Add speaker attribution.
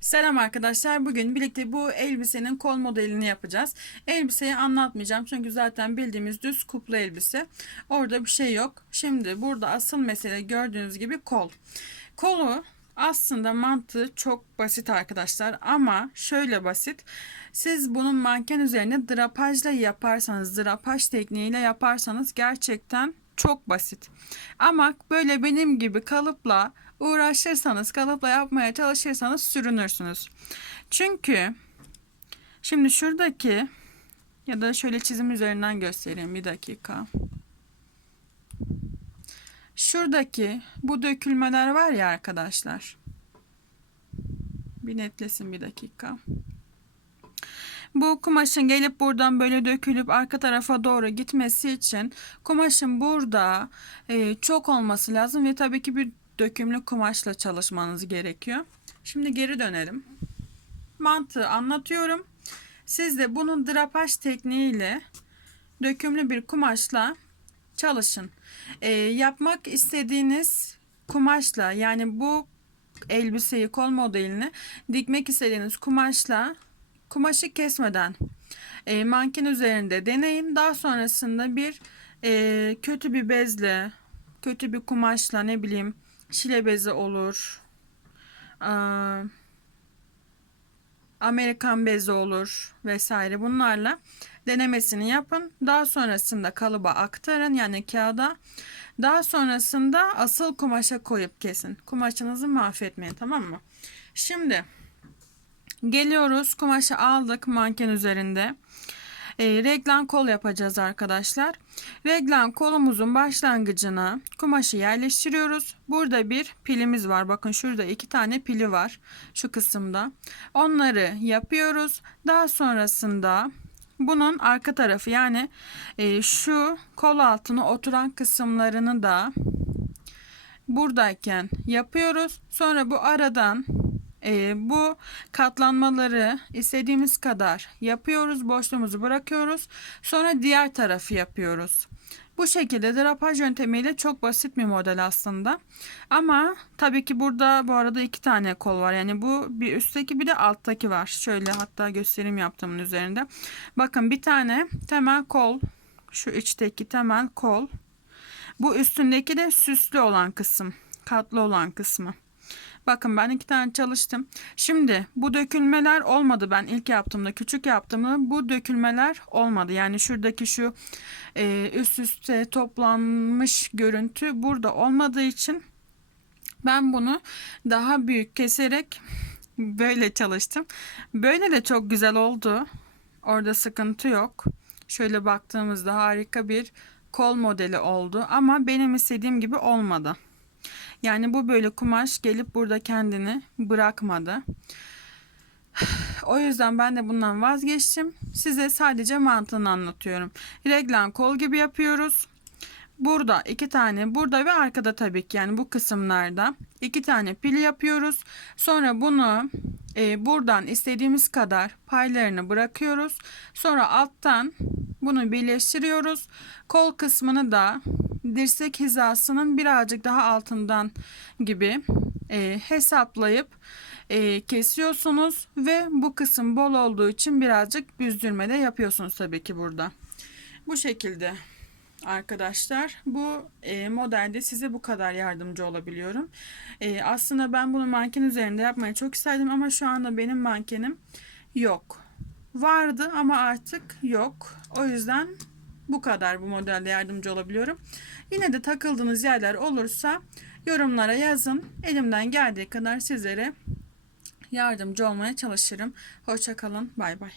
Speaker 1: Selam arkadaşlar. Bugün birlikte bu elbisenin kol modelini yapacağız. Elbiseyi anlatmayacağım çünkü zaten bildiğimiz düz kuplu elbise. Orada bir şey yok. Şimdi burada asıl mesele gördüğünüz gibi kol. Kolu aslında mantığı çok basit arkadaşlar ama şöyle basit. Siz bunun manken üzerine drapajla yaparsanız, drapaj tekniğiyle yaparsanız gerçekten çok basit. Ama böyle benim gibi kalıpla uğraşırsanız, kalıpla yapmaya çalışırsanız sürünürsünüz. Çünkü şimdi şuradaki ya da şöyle çizim üzerinden göstereyim bir dakika. Şuradaki bu dökülmeler var ya arkadaşlar. Bir netlesin bir dakika. Bu kumaşın gelip buradan böyle dökülüp arka tarafa doğru gitmesi için kumaşın burada e, çok olması lazım ve tabii ki bir dökümlü kumaşla çalışmanız gerekiyor. Şimdi geri dönelim. Mantığı anlatıyorum. Siz de bunun drapaj tekniğiyle dökümlü bir kumaşla çalışın. E, yapmak istediğiniz kumaşla yani bu elbiseyi kol modelini dikmek istediğiniz kumaşla kumaşı kesmeden e, manken üzerinde deneyin. Daha sonrasında bir e, kötü bir bezle, kötü bir kumaşla ne bileyim şile bezi olur. Aa, Amerikan bezi olur vesaire bunlarla denemesini yapın. Daha sonrasında kalıba aktarın yani kağıda. Daha sonrasında asıl kumaşa koyup kesin. Kumaşınızı mahvetmeyin tamam mı? Şimdi Geliyoruz kumaşı aldık manken üzerinde. E, reglan kol yapacağız arkadaşlar. Reglan kolumuzun başlangıcına kumaşı yerleştiriyoruz. Burada bir pilimiz var. Bakın şurada iki tane pili var. Şu kısımda. Onları yapıyoruz. Daha sonrasında bunun arka tarafı yani e, şu kol altına oturan kısımlarını da buradayken yapıyoruz. Sonra bu aradan e, bu katlanmaları istediğimiz kadar yapıyoruz. Boşluğumuzu bırakıyoruz. Sonra diğer tarafı yapıyoruz. Bu şekilde drapaj yöntemiyle çok basit bir model aslında. Ama tabii ki burada bu arada iki tane kol var. Yani bu bir üstteki bir de alttaki var. Şöyle hatta göstereyim yaptığımın üzerinde. Bakın bir tane temel kol. Şu içteki temel kol. Bu üstündeki de süslü olan kısım. Katlı olan kısmı. Bakın ben iki tane çalıştım. Şimdi bu dökülmeler olmadı ben ilk yaptığımda küçük yaptığımda bu dökülmeler olmadı. Yani şuradaki şu e, üst üste toplanmış görüntü burada olmadığı için ben bunu daha büyük keserek böyle çalıştım. Böyle de çok güzel oldu. Orada sıkıntı yok. Şöyle baktığımızda harika bir kol modeli oldu ama benim istediğim gibi olmadı. Yani bu böyle kumaş gelip burada kendini bırakmadı. O yüzden ben de bundan vazgeçtim. Size sadece mantığını anlatıyorum. Reglan kol gibi yapıyoruz. Burada iki tane burada ve arkada tabii ki yani bu kısımlarda iki tane pil yapıyoruz. Sonra bunu e, buradan istediğimiz kadar paylarını bırakıyoruz. Sonra alttan bunu birleştiriyoruz. Kol kısmını da dirsek hizasının birazcık daha altından gibi e, hesaplayıp e, kesiyorsunuz ve bu kısım bol olduğu için birazcık büzdürme de yapıyorsunuz tabii ki burada. Bu şekilde arkadaşlar bu e, modelde size bu kadar yardımcı olabiliyorum. E, aslında ben bunu manken üzerinde yapmayı çok isterdim ama şu anda benim mankenim yok. Vardı ama artık yok. O yüzden bu kadar bu modelde yardımcı olabiliyorum. Yine de takıldığınız yerler olursa yorumlara yazın. Elimden geldiği kadar sizlere yardımcı olmaya çalışırım. Hoşçakalın. Bay bay.